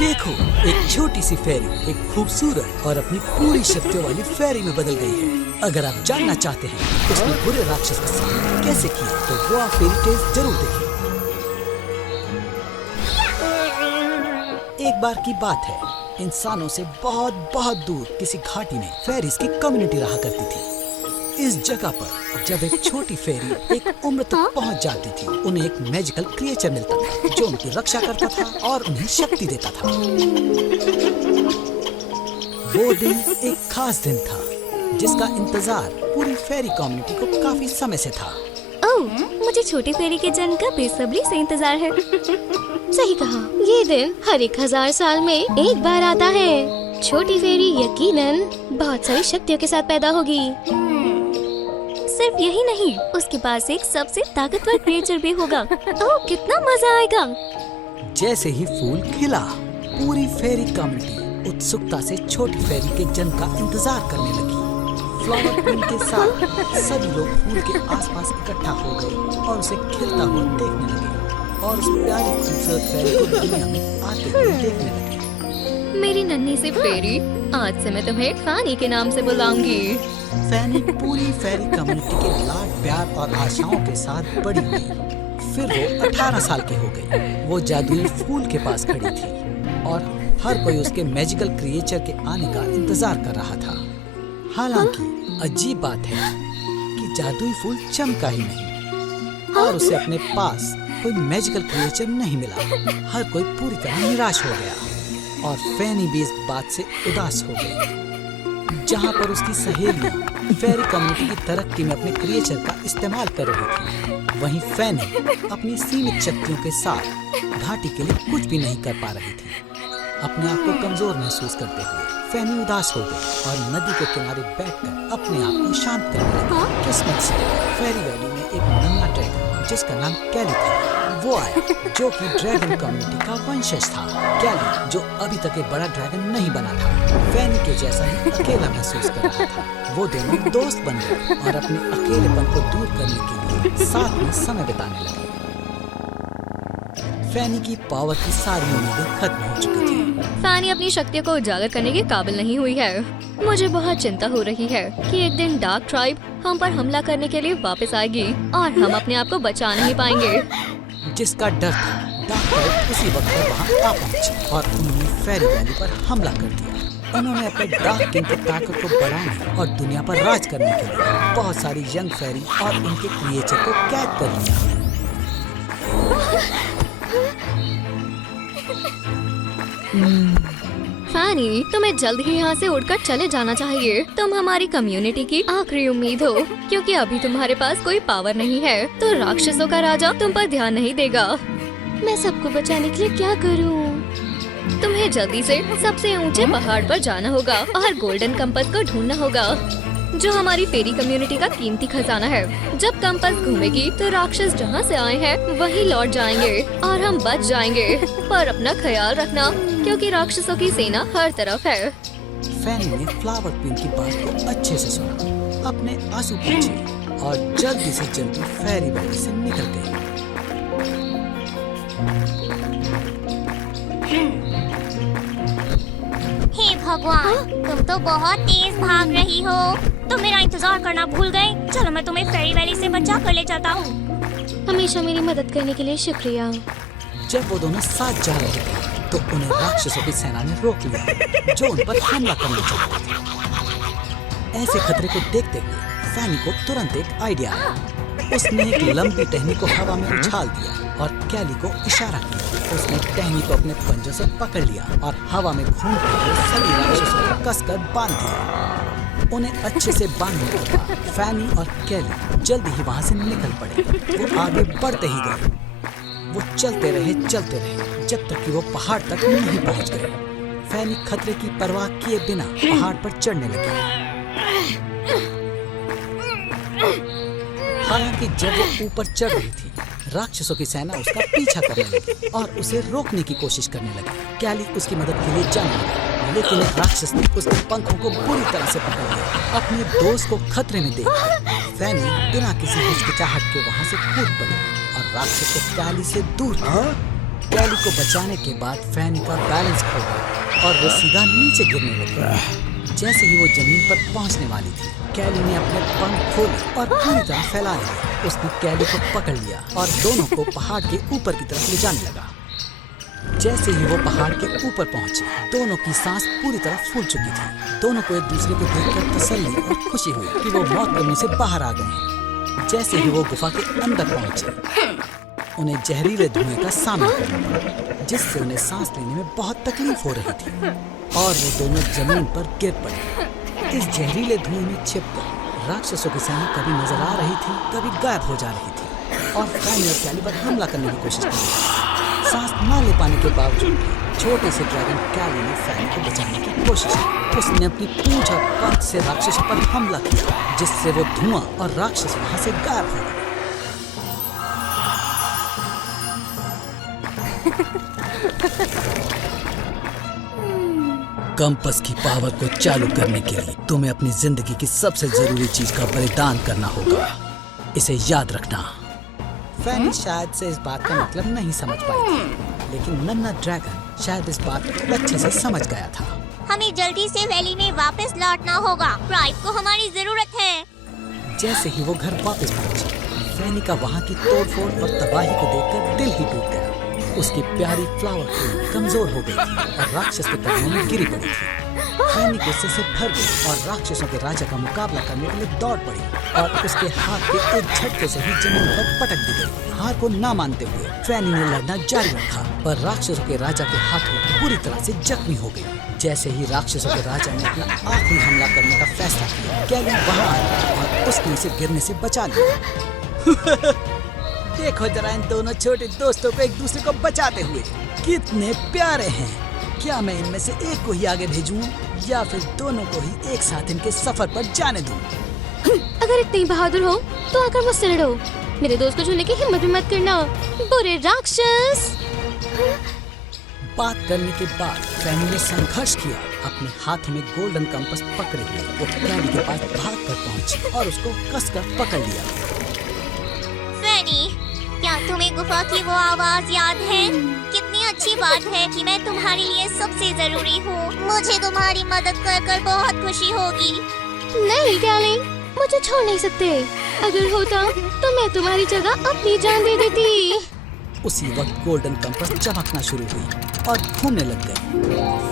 देखो, एक छोटी सी फेरी एक खूबसूरत और अपनी पूरी शक्तियों वाली फेरी में बदल गई है। अगर आप जानना चाहते हैं कि उसने बुरे राक्षस का सामना कैसे किया, तो वो आप फेरी टेल्स जरूर देखिए। एक बार की बात है, इंसानों से बहुत बहुत दूर किसी घाटी में फेरीज की कम्युनिटी रहा करती थी। इस जगह पर जब एक छोटी फेरी एक उम्र तक पहुंच जाती थी, उन्हें एक मैजिकल क्रिएचर मिलता था जो उनकी रक्षा करता था और उन्हें शक्ति देता था। वो दिन एक खास दिन था जिसका इंतजार पूरी फेरी कम्युनिटी को काफी समय से था। ओह, मुझे छोटी फेरी के जन्म का बेसब्री से इंतजार है। सही कहा, ये दिन हर 1000 साल में एक बार आता है। छोटी फेरी यकीनन बहुत सारी शक्तियों के साथ पैदा होगी। सिर्फ यही नहीं, उसके पास एक सबसे ताकतवर क्रिएचर भी होगा। ओह, कितना मजा आएगा। जैसे ही फूल खिला, पूरी फेरी कम्युनिटी उत्सुकता से छोटी फेरी के जन्म का इंतजार करने लगी। फ्लावर क्वीन के साथ सभी लोग फूल के आसपास इकट्ठा हो गए और उसे खिलता हुआ देखने लगे और उस प्यारी खूबसूरत फेरी को दुनिया में आते हुए देखने लगे। मेरी नन्ही सी फेरी, आज से मैं तुम्हें फैनी के नाम से बुलाऊंगी। फैनी पूरी फेरी कम्युनिटी के लाड प्यार और आशाओं के साथ बड़ी हुई। फिर वो 18 साल की हो गई। वो जादुई फूल के पास खड़ी थी और हर कोई उसके मैजिकल क्रिएचर के आने का इंतजार कर रहा था। हालांकि अजीब बात है कि जादुई फूल चमका ही नहीं और उसे अपने पास कोई मैजिकल क्रिएचर नहीं मिला। हर कोई पूरी तरह निराश हो गया और फैनी भी इस बात से उदास हो गई। जहाँ पर उसकी सहेलियाँ फेरी कम्युनिटी की तरक्की में अपने क्रिएचर का इस्तेमाल कर रही थी, वहीं फैनी अपनी सीमित शक्तियों के साथ घाटी के लिए कुछ भी नहीं कर पा रही थी। अपने आप को कमजोर महसूस करते हुए फैनी उदास हो गई और नदी के किनारे बैठकर अपने आप को शांत करने लगी। किस्मत से फेरी वैली में एक नन्हा ड्रैगन जिसका नाम कैली था, वो आया, जो कि ड्रैगन कम्युनिटी का वंशज था। कैली, जो अभी तक एक बड़ा ड्रैगन नहीं बना था, फैनी के जैसा ही अकेला महसूस कर रहा था। वो दोनों दोस्त बन गए और अपने अकेलेपन को दूर करने के लिए साथ में समय बिताने लगे। फैनी की पावर की सारी उम्मीदें खत्म हो चुकी थी। फैनी अपनी शक्तियों को उजागर करने के काबिल नहीं हुई है। मुझे बहुत चिंता हो रही है कि एक दिन डार्क ट्राइब हम पर हमला करने के लिए वापस आएगी और हम अपने आप को बचा नहीं पाएंगे। जिसका डर था, डार्क ट्राइब उसी वक्त वहाँ आ पहुँची और उन्होंने फेरी वैली पर हमला कर दिया। उन्होंने अपने डार्क किंग की ताकत को बढ़ाने और दुनिया पर राज करने के लिए बहुत सारी यंग फेरी और उनके क्रिएचर को कैद कर लिया। फैनी, तुम्हें जल्द ही यहाँ से उड़कर चले जाना चाहिए। तुम हमारी कम्युनिटी की आखिरी उम्मीद हो, क्योंकि अभी तुम्हारे पास कोई पावर नहीं है, तो राक्षसों का राजा तुम पर ध्यान नहीं देगा। मैं सबको बचाने के लिए क्या करूँ? तुम्हें जल्दी से सबसे ऊंचे पहाड़ पर जाना होगा और गोल्डन कंपास को ढूंढना होगा, जो हमारी फेरी कम्युनिटी का कीमती खजाना है। जब कंपास घूमेगी तो राक्षस जहाँ से आए हैं वहीं लौट जाएंगे और हम बच जाएंगे। पर अपना ख्याल रखना, क्योंकि राक्षसों की सेना हर तरफ है। फैनी ने फ्लावर क्वीन की बात को अच्छे से सुना, अपने आंसू पोंछे और जल्दी से जल्दी फेरी वैली से निकल गई। हे भगवान, तुम तो बहुत तेज भाग रही हो। तुम मेरा इंतजार करना भूल गए। चलो मैं तुम्हें फेरी वैली से बचा कर ले जाता हूँ। हमेशा मेरी मदद करने के लिए शुक्रिया। जब वो दोनों साथ जा रहे थे तो उन्हें राक्षसों की सेना ने रोक लिया, जो उन पर हमला करना चाहते थे। ऐसे खतरे को देखते हुए फैनी को तुरंत एक आइडिया आया। उसने एक लंबी टहनी को हवा में उछाल दिया और कैली को इशारा किया। उसने टहनी को अपने पंजों से पकड़ लिया और हवा में घूमते हुए सभी राक्षसों को कसकर बांध दिया। उन्हें अच्छे से बांधने के बाद फैनी और कैली जल्दी ही वहाँ से निकल पड़े। वो आगे बढ़ते ही गए। वो चलते रहे जब तक कि वो पहाड़ तक नहीं पहुँच गए। फैनी खतरे की परवाह किए बिना पहाड़ पर चढ़ने लगी। हालांकि जब वो ऊपर चढ़ रही थी, राक्षसों की सेना उसका पीछा करने लगी और उसे रोकने की कोशिश करने लगी। कैली उसकी मदद के लिए जाने लगा, लेकिन एक राक्षस ने उसके पंखों को बुरी तरह से पकड़ लिया। अपने दोस्त को खतरे में देख फैनी बिना किसी हिचकिचाहट के वहाँ से कूद पड़ी और राक्षस को कैली से दूर किया। कैली को बचाने के बाद फैनी का बैलेंस खो गया और वो सीधा नीचे गिरने लगी। जैसे ही वो जमीन पर पहुंचने वाली थी, कैली ने अपने पंख खोले और पूरी तरह फैला लिए। उसने कैली को पकड़ लिया और दोनों को पहाड़ के ऊपर की तरफ ले जाने लगा। जैसे ही वो पहाड़ के ऊपर पहुंचे, दोनों की सांस पूरी तरह फूल चुकी थी। दोनों को एक दूसरे को देखकर तसल्ली और खुशी हुई कि वो मौत के मुंह से बाहर आ गए। जैसे ही वो गुफा के अंदर पहुंचे, उन्हें जहरीले धुएं का सामना करना पड़ा, जिससे उन्हें सांस लेने में बहुत तकलीफ हो रही थी और वो दोनों जमीन पर गिर पड़े। इस जहरीले धुएं में छिपकर राक्षसों की सेना कभी नजर आ रही थी, कभी गायब हो जा रही थी और फैनी और कैली पर हमला करने की कोशिश कर रही थी। सांस न ले पाने के बावजूद छोटे से ड्रैगन कैली ने फैनी को बचाने की कोशिश की। उसने अपनी पूंछ और पंख से राक्षसों पर हमला किया, जिससे वो धुआं और राक्षस वहां से गायब हो गए। कंपास की पावर को चालू करने के लिए तुम्हें अपनी जिंदगी की सबसे जरूरी चीज का बलिदान करना होगा। इसे याद रखना। फैनी शायद से इस बात का मतलब नहीं समझ पाई थी, लेकिन नन्हा ड्रैगन शायद इस बात को अच्छे से समझ गया था। हमें जल्दी से वैली में वापस लौटना होगा। ट्राइब को हमारी जरूरत है। जैसे ही वो घर वापस पहुंची, फैनी का वहाँ की तोड़फोड़ और तबाही को देखकर दिल ही टूट गया। उसकी प्यारी फ्लावर क्वीन कमजोर हो गई थी और राक्षस के कदमों में गिरी पड़ी थी। फैनी गुस्से से भर गई और राक्षसों के राजा का मुकाबला करने के लिए दौड़ पड़ी और उसके हाथ के एक झटके से ही जमीन पर पटक दी गई। हार को ना मानते हुए फैनी ने लड़ना जारी रखा, पर राक्षसों के राजा के हाथों पूरी तरह से जख्मी हो गई। जैसे ही राक्षसों के राजा ने अपना आखिरी हमला करने का फैसला किया, कैली वहाँ आया और उसने उसे गिरने से बचा लिया। देखो जरा इन दोनों छोटे दोस्तों को एक दूसरे को बचाते हुए, कितने प्यारे हैं। क्या मैं इनमें से एक को ही आगे भेजूं या फिर दोनों को ही एक साथ इनके सफर पर जाने दूं? अगर इतनी बहादुर हो तो आकर मुझसे लड़ो। मेरे दोस्त को छूने की हिम्मत भी मत करना, बुरे राक्षस। बात करने के बाद फैनी ने संघर्ष किया। अपने हाथ में गोल्डन कंपास पकड़े हुए वो कैली के पास भाग कर पहुंची और उसको कसकर पकड़ लिया। फैनी, क्या तुम्हें गुफा की वो आवाज याद है? कितनी अच्छी बात है कि मैं तुम्हारे लिए सबसे जरूरी हूँ। मुझे तुम्हारी मदद कर कर बहुत खुशी होगी। नहीं कैली, मुझे छोड़ नहीं सकते। अगर होता तो मैं तुम्हारी जगह अपनी जान दे देती। उसी वक्त गोल्डन कंपास चमकना शुरू हुई और घूमने लग गई।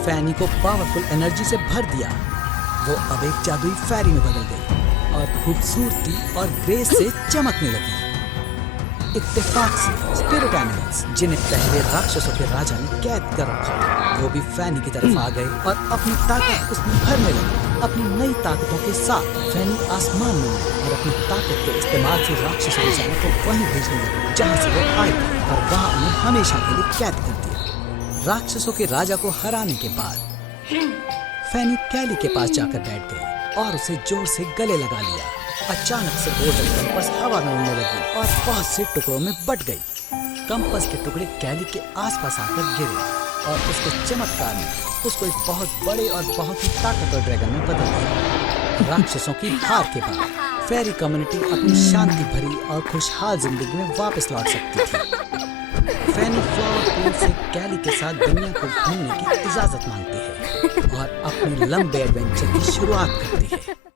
फैनी को पावरफुल एनर्जी से भर दिया। वो अब एक जादुई फेरी में बदल गई और खूबसूरती और ग्रेस से चमकने लगी। इत्तेफाक से स्पिरिट एनिमल्स, जिन्हें पहले राक्षसों के राजा ने कैद कर रखा था, वो भी फैनी की तरफ आ गए और अपनी ताकत उसमें भरने लगे। अपनी नई ताकतों के साथ फैनी आसमान में उड़ी और अपनी ताकत के इस्तेमाल से राक्षसों की सेना को वहीं भेजने लगी जहाँ से वो आई थी और वहाँ उन्हें हमेशा के लिए कैद कर दिया। राक्षसों के राजा को हराने के बाद फैनी कैली के पास जाकर बैठ गई और उसे जोर से गले लगा लिया। अचानक से गोल्डन कंपास हवा में उड़ने लगी और बहुत से टुकड़ों में बट गई। कंपास के टुकड़े कैली के आसपास आकर गिरे और उसके चमत्कार ने उसको एक बहुत बड़े और बहुत ही ताकतवर ड्रैगन में बदल दिया। राक्षसों की हार के बाद फेरी कम्युनिटी अपनी शांति भरी और खुशहाल जिंदगी में वापस लौट सकती थी। फैनी फ्लावर क्वीन से कैली के साथ दुनिया को घूमने की इजाजत मांगती है और अपने लंबे एडवेंचर की शुरुआत करती है।